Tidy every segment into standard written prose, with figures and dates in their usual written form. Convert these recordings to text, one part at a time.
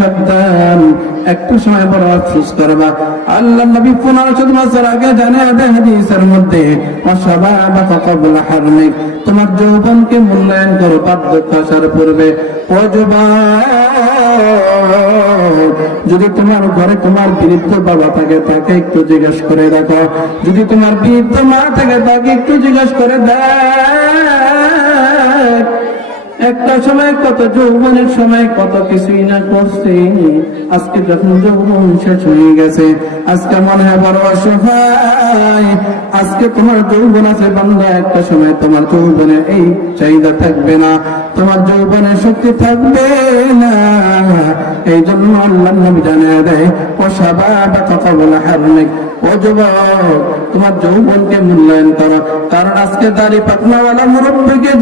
সাবধান, একটু সময় বড় আফসোস করবা। আল্লাহ নবী 1500 বছর আগে জানিয়ে দেন হাদিসের মধ্যে, ওয়াশাবাবাকা ক্বাবলা হারমিক, তোমার যৌবনকে মূল্যায়ন করো বার্ধক্য আসার পূর্বে। ও যুবক, যদি তোমার ঘরে তোমার বৃদ্ধ বাবা থাকে তাকে একটু জিজ্ঞেস করে দেখো, যদি তোমার বৃদ্ধ মা থাকে তাকে একটু জিজ্ঞেস করে দেখ, একটা সময় কত যৌবনের সময় কত কিছুই না করছে, আজকে যখন যৌবন শেষ হয়ে গেছে আজকে মনে হয় বড় অসহায়। আজকে তোমার যৌবন আছে বান্দা, একটা সময় তোমার যৌবনের এই চাহিদা থাকবে না, তোমার যৌবনের শক্তি থাকবে না। এই জন্য আল্লাহ নবী জানিয়ে দেয়, ওয়াশাবাবাকা ক্বাবলা হারমিক, ও যুবক তোমার যৌবনকে মূল্যায়ন করো। কারণ আজকে দাড়ি পাকনাওয়ালা মুরব্বিকে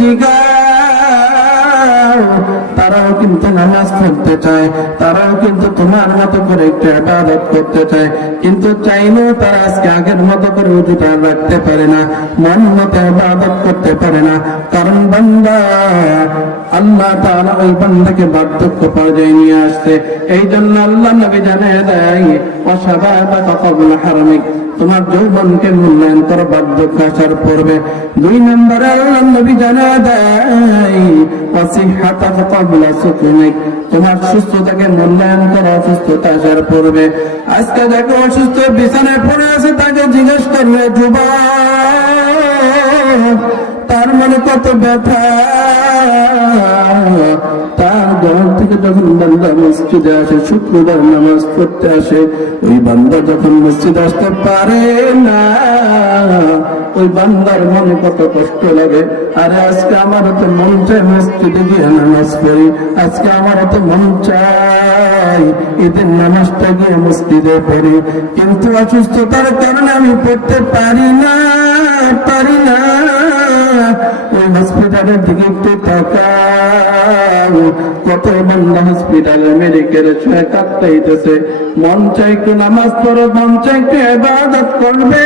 তারাও কিন্তু নামাজ পড়তে চায়, তারাও কিন্তু তোমার মতো করে একটু ইবাদত করতে চায়, কিন্তু চাইলেও তারা আজকে আগের মতো করে উজুটা রাখতে পারে না, মন মতো ইবাদত করতে পারে না। কারণ বান্দা, আল্লাহ তাআলা ওই বান্দাকে বার্ধক্য পর্যায়ে নিয়ে আসছে। এই জন্য আল্লাহ নবী জানিয়ে দেয়, ওয়াশাবাবাকা ক্বাবলা হারমিক, তোমার যৌবনকে মূল্যায়ন করো বার্ধক্য আসার পূর্বে। 2 নম্বরে আল্লাহ নবী জানিয়ে দেয়, ওয়াসিহহাতাকা ক্বাবলা সুকুমিক, তোমার সুস্থতাকে মূল্যায়ন করো অসুস্থতা আসার পূর্বে। আজকে দেখো অসুস্থ বিছানায় পড়ে আছে, তাকে জিজ্ঞেস করবে যুবক তার মানে কত ব্যথা। তার ঘর থেকে যখন বান্দা মসজিদে আসে, শুক্রবার নামাজ পড়তে আসে, ওই বান্দা যখন মসজিদে আসতে পারে না, ওই বান্দার মনে কত কষ্ট লাগে। আরে আজকে আমার তো মন চায় মসজিদে গিয়ে নামাজ পড়ি, আজকে আমার তো মন চাই ঈদের নামাজটা গিয়ে মসজিদে পড়ি, কিন্তু অসুস্থতার কারণে আমি পড়তে পারি না। ওই হসপিটালের দিকে একটু তাকাও, কত বান্দা হসপিটালে মেডিকেলে শুয়ে কাঁদতেছে, মন চাই একটু নামাজ পড়ো, মন চাই একটু ইবাদত করবে,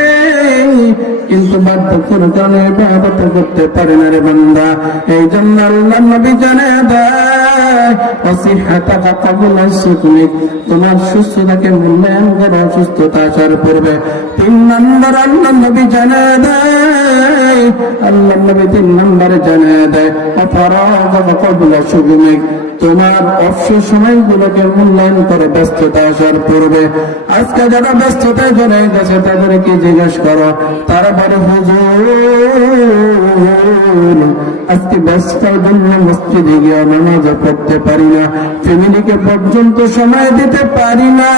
কিন্তু বার্ধক্যের কারণে ইবাদত করতে পারে না রে বান্দা। এই জন্য আল্লাহ নবী জানিয়ে দেয়, ওয়াসিহহাতাকা ক্বাবলা সুকুমিক, তোমার সুস্থতাকে মূল্যায়ন করো অসুস্থতা আসার পূর্বে। 3 নম্বর আল্লাহ নবী জানিয়ে দেয়, আল্লাহ নবী 3 নম্বরে জানিয়ে দেয়, ওয়াফারাগাকা ক্বাবলা শুগুমিক, তোমার অবসর সময়গুলোকে মূল্যায়ন করে ব্যস্ততা আসার পূর্বে। আজকে যারা ব্যস্ততায় চলে গেছে তাদেরকে জিজ্ঞেস করো, তারা বলে হুজুর আজকে ব্যস্ততার জন্য মসজিদে গিয়ে নামাজ পড়তে পারি না, ফ্যামিলিকে পর্যন্ত সময় দিতে পারি না।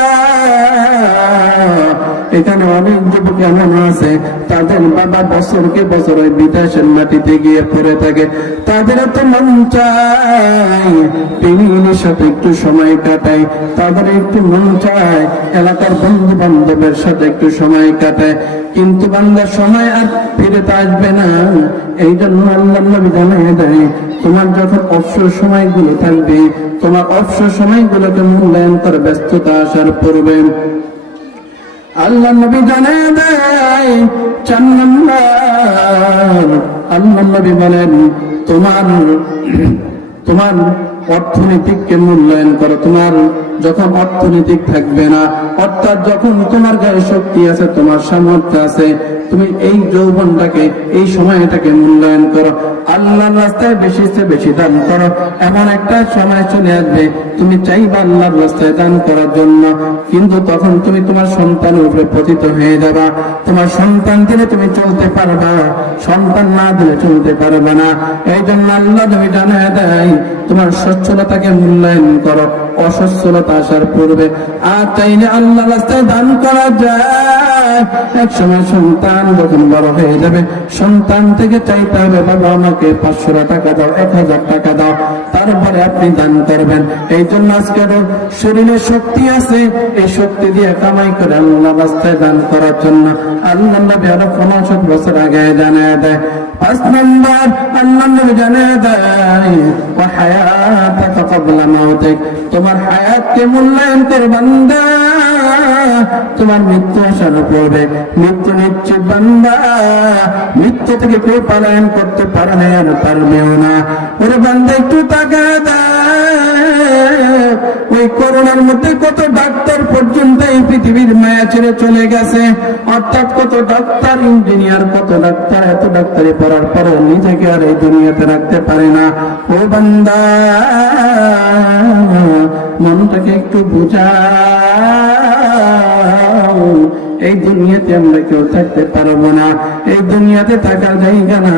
এখানে অনেক যুবক এমন আছে, তাদের বাবা বছরকে বছর ওই বিদেশের মাটিতে গিয়ে পড়ে থাকে, তাদের তো মন চায় ফ্যামিলির সাথে একটু সময় কাটায়, তাদের একটু মন চায় এলাকার বন্ধু বান্ধবের সাথে একটু সময় কাটায়, কিন্তু বাংলার সময় আর ফিরে আসবে না। এই জন্য আল্লাহ নবী জানিয়ে দেয়, তোমার যখন অবসর সময়গুলো থাকবে, তোমার অবসর সময়গুলোকে মূল্যায়ন করে ব্যস্ততা আসার পূর্বে। আল্লাহ নবী জানিয়ে দেয় 4 নম্বর, আল্লাহ নবী বলেন, তোমার অর্থনীতিকে মূল্যায়ন করো। তোমার যখন অর্থনৈতিক থাকবে না, অর্থাৎ যখন তোমার গায়ে শক্তি আছে, তোমার সামর্থ্য আছে, তুমি এই যৌবনটাকে, এই সময়টাকে মূল্যায়ন করো, আল্লাহর রাস্তায় বেশি দান করো। এমন একটা সময় চলে আসবে তুমি চাইবা আল্লাহর রাস্তায় দান করার জন্য, কিন্তু তখন তুমি তোমার সন্তানের উপরে পতিত হয়ে যাবা। তোমার সন্তান দিলে তুমি চলতে পারবা, সন্তান না দিলে চলতে পারবে না। এই জন্য আল্লাহ নবী জানিয়ে দেয়, তোমার সচ্ছলতাকে মূল্যায়ন করো অসচ্ছলতা আসার পূর্বে। আর চাইলে আল্লাহর রাস্তায় দান করা যায়। এক সময় সন্তান যখন বড় হয়ে যাবে, সন্তান থেকে চাইতে হবে, বাবা আমাকে 500 টাকা দাও, 1000 টাকা দাও, তারপরে আপনি দান করবেন। এই জন্য আজকে শরীরে শক্তি আছে, এই শক্তি দিয়ে কামাই করে আল্লাহর রাস্তায় দান করার জন্য আল্লাহ নবী আরো 50 বছর আগে জানিয়ে দেয়। 5 নম্বর আল্লাহ নবী জানিয়ে দেয়, ওয়া হায়াতাকা ক্বাবলা মাউতিক, তোমার হায়াতকে মূল্যায়ন কর বান্দা, তোমার মৃত্যু আসার পূর্বে। মৃত্যু নিশ্চিত বান্দা, মৃত্যু থেকে কেউ পলায়ন করতে পারে না আর পারবেও না। ওরে বান্দা একটু তাকায় দেয়, ওই করোনার মধ্যে কত ডাক্তার পর্যন্ত এই পৃথিবীর মায়া ছেড়ে চলে গেছে। অর্থাৎ কত ডাক্তার, ইঞ্জিনিয়ার, কত ডাক্তার, এত ডাক্তারি পড়ার পরও নিজেকে আর এই দুনিয়াতে রাখতে পারে না। ও বান্দা, মনটাকে একটু বুঝাও। এই দুনিয়াতে আমরা কেউ থাকতে পারবো না, এই দুনিয়াতে থাকার জায়গা না।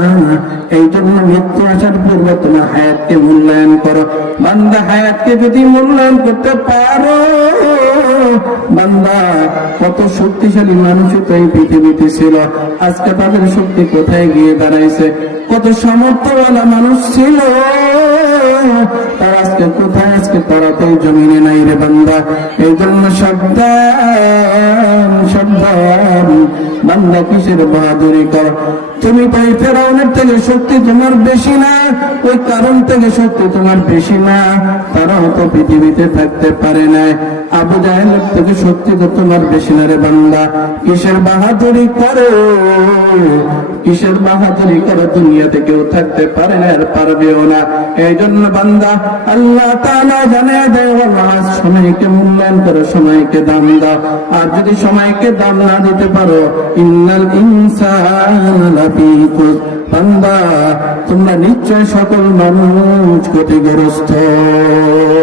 এই জন্য মৃত্যু আসার পূর্বে তোমার হায়াতকে মূল্যায়ন করো। বান্দা, হায়াতকে যদি মূল্যায়ন করতে পারো, বান্দা, কত শক্তিশালী মানুষ তো এই পৃথিবীতে ছিল, আজকে তাদের শক্তি কোথায় গিয়ে দাঁড়াইছে। কত সামর্থ্যওয়ালা মানুষ ছিল, তার আজকে কোথায়? আজকে তারা তো জমিনে নাই রে বান্দা। এই জন্য সাবধান, সাবধান বান্দা, কিসের বাহাদুরি কর? তুমি তো এই ফেরাউনের থেকে শক্তি তোমার বেশি না, ওই কারণ থেকে শক্তি তোমার বেশি না, তারাও তো পৃথিবীতে থাকতে পারে না। আবু জাহেলের থেকে শক্তি তো তোমার বেশি না রে বান্দা। কিসের বাহাদুরি করো? কিসের বাহাদুরি করো? দুনিয়াতে কেউ থাকতে পারে না, আর পারবেও না। এই জন্য বান্দা, আল্লাহ তাআলা জানায় দেয়, সময়কে মূল্যায়ন করো, সময়কে দাম দাও। আর যদি সময়কে দাম না দিতে পারো, ইন্নাল ইনসানা লাফী খুসর, বান্দা তোমরা নিশ্চয় সকল মানুষ ক্ষতিগ্রস্ত।